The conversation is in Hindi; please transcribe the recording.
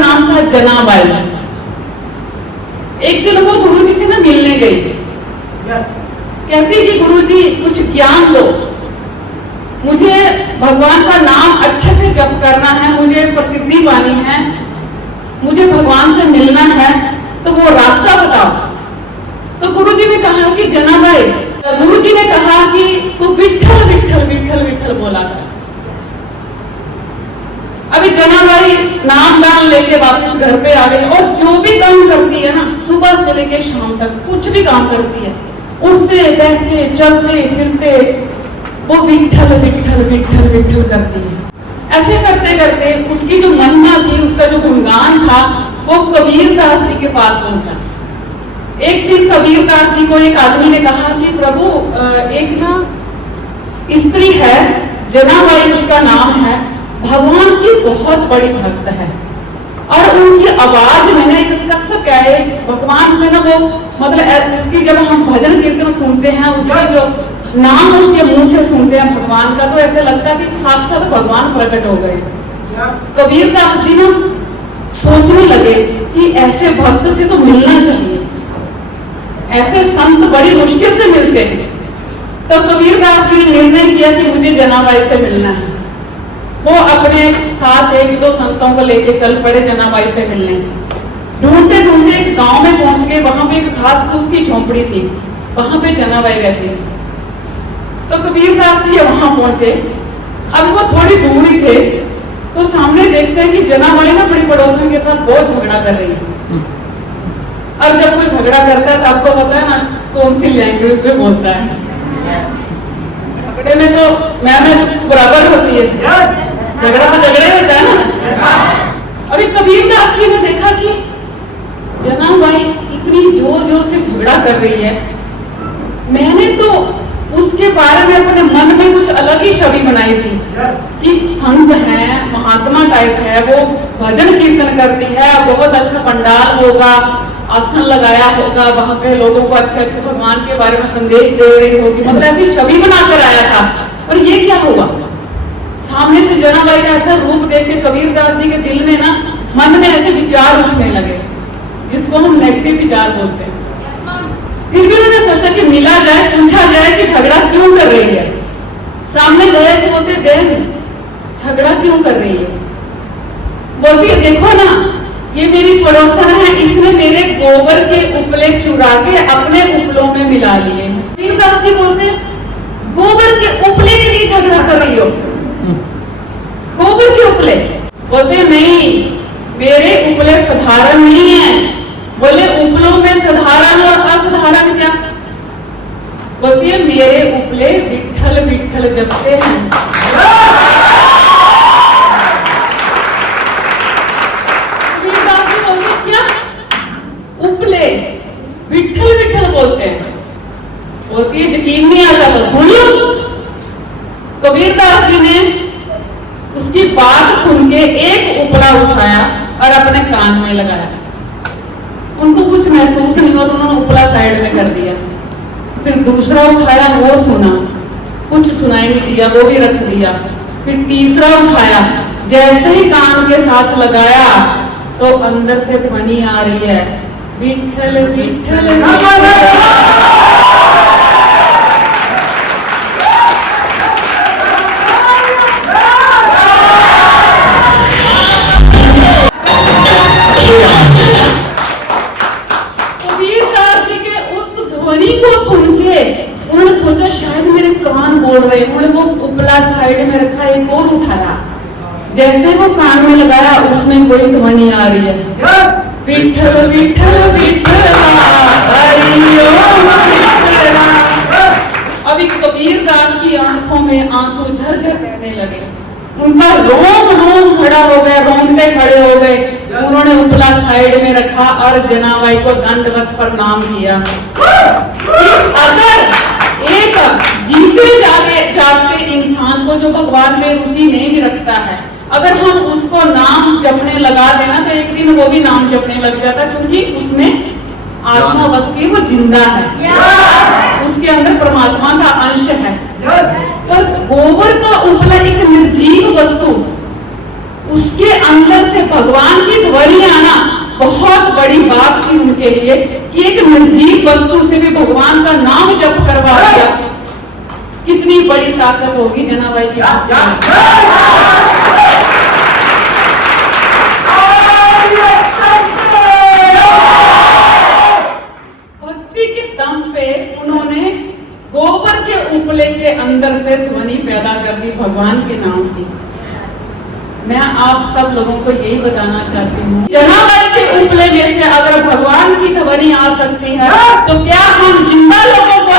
नाम था जनाबाई। एक दिन वो गुरुजी से ना मिलने गई। कहती कि गुरुजी कुछ ज्ञान दो, मुझे भगवान का नाम अच्छे से जप करना है, मुझे प्रसिद्धि पानी है, मुझे भगवान से मिलना है, तो वो रास्ता बताओ। तो गुरुजी ने कहा कि जनाबाई, गुरुजी ने कहा कि तू विठ्ठल विठ्ठल विठ्ठल विठ्ठल बोला कर। अभी जनाबाई नाम दान लेके वापस घर पे आ गई और जो भी काम करती है ना, सुबह से लेके शाम तक कुछ भी काम करती है, उठते बैठते चलते फिरते वो विठ्ठल विठ्ठल विठ्ठल विठ्ठल करती है। ऐसे करते करते उसकी जो महिमा थी, उसका जो गुणगान था, वो कबीरदास जी के पास पहुंचा। एक दिन कबीरदास जी को एक आदमी ने कहा कि प्रभु, एक ना स्त्री है, जनाबाई उसका नाम है, भगवान की बहुत बड़ी भक्त है और उनकी आवाज में ना एक कसक है, भगवान से ना वो मतलब उसकी जब हम भजन कीर्तन सुनते हैं, उसका जो नाम उसके मुंह से सुनते हैं भगवान का, तो ऐसे लगता है कि साक्षात भगवान प्रकट हो गए। कबीरदास जी ना सोचने लगे कि ऐसे भक्त से तो मिलना चाहिए, ऐसे संत बड़ी मुश्किल से मिलते हैं। तो कबीरदास जी ने निर्णय किया कि मुझे जनाबाई से मिलना है। वो अपने साथ एक दो संतों को लेके चल पड़े जनाबाई से मिलने। ढूंढते ढूंढते एक गांव में पहुंच गए। वहां पे एक घास फूस की झोंपड़ी थी, वहां पे जनाबाई रहती थी। तो कबीरदास जी वहां पहुंचे। अब वो थोड़ी दूर ही थे, तो सामने देखते हैं कि जनाबाई ना अपनी पड़ोसन के साथ बहुत झगड़ा कर रही है। और जब कोई झगड़ा करता है तो आपको पता है ना कौन सी लैंग्वेज में बोलता है। झगड़े में तो मैं बराबर होती है, झगड़ा तो झगड़ा ही होता है ना। अभी कबीरदास जी ने देखा कि जनाबाई इतनी जोर जोर से झगड़ा कर रही है, मैंने तो उसके बारे में अपने मन में कुछ अलग ही छवि बनाई थी कि संत है, महात्मा टाइप है, वो भजन कीर्तन करती है, बहुत अच्छा पंडाल होगा, आसन लगाया होगा, वहां पे लोगों को अच्छे अच्छे भगवान के बारे में संदेश दे रही होगी, मतलब ऐसी छवि बनाकर आया था। और ये क्या हुआ, सामने से जनाबाई का ऐसा रूप देख के कबीरदास जी के दिल में ना मन में ऐसे विचार उठने लगे, जिसको हम नेगेटिव विचार बोलते हैं। फिर भी उन्होंने सोचा कि मिला जाए, पूछा जाए कि झगड़ा क्यों कर रही है। सामने गए तो बोलते, बहन झगड़ा क्यों कर रही है? बोलती है देखो ना, ये मेरी पड़ोसन है, इसने मेरे गोबर के उपले चुरा के अपने उपलों में मिला लिए। कबीरदास जी बोलते गोबर के उपले के लिए झगड़ा कर रही हो? गोबर के उपले? बोलते नहीं, मेरे उपले साधारण नहीं है। बोले उपलों में साधारण और असाधारण क्या? बोलती है मेरे उपले विठ्ठल विठ्ठल जपते हैं। उपले विठ्ठल विठ्ठल बोलते हैं। बोलती है यकीन नहीं आता तो सुन लो। कबीरदास जी ने उसकी बात सुन के एक उपला उठाया और अपने कान में लगाया। उनको कुछ महसूस नहीं हुआ तो उन्होंने उपला साइड में कर दिया। फिर दूसरा उठाया, वो सुना, कुछ सुनाई नहीं दिया, वो भी रख दिया। फिर तीसरा उठाया, जैसे ही कान के साथ लगाया तो अंदर से ध्वनि आ रही है, विठ्ठल विठ्ठल कबीरदास जी के उस ध्वनि को सुन के उन्होंने सोचा शायद मेरे कान बोल रहे हैं। उन्होंने वो उपला साइड में रखा, एक और उठाया, जैसे वो कान में लगाया उसमें कोई ध्वनि आ रही है, विठ्ठल विठ्ठल विठ्ठल। अभी कबीरदास की आंखों में आंसू झरझर बहने लगे, उनका रोम रोम खड़ा हो गया, रोंगटे खड़े हो गए। उन्होंने उपला साइड में रखा और जनाबाई को दंडवत प्रणाम किया। अगर एक जीते जागते इंसान को जो भगवान में रुचि नहीं भी रखता है, अगर हम उसको नाम जपने लगा देना तो एक दिन वो भी नाम जपने लग जाता, क्योंकि उसमें आत्मा वस्ती वो जिंदा है, उसके अंदर परमात्मा का अंश है। पर गोबर का उपला एक निर्जीव वस्तु, उसके अंदर से भगवान की ध्वनि आना बहुत बड़ी बात थी उनके लिए कि एक निर्जीव वस्तु से भी भगवान का नाम जप करवा दिया। कितनी बड़ी ताकत होगी जनाबाई की। भक्ति के दम पे उन्होंने गोबर के उपले के अंदर से ध्वनि पैदा कर दी भगवान के नाम की। मैं आप सब लोगों को यही बताना चाहती हूँ, जनाबाई के उपले में से अगर भगवान की ध्वनि आ सकती है तो क्या हम जिंदा लोगों को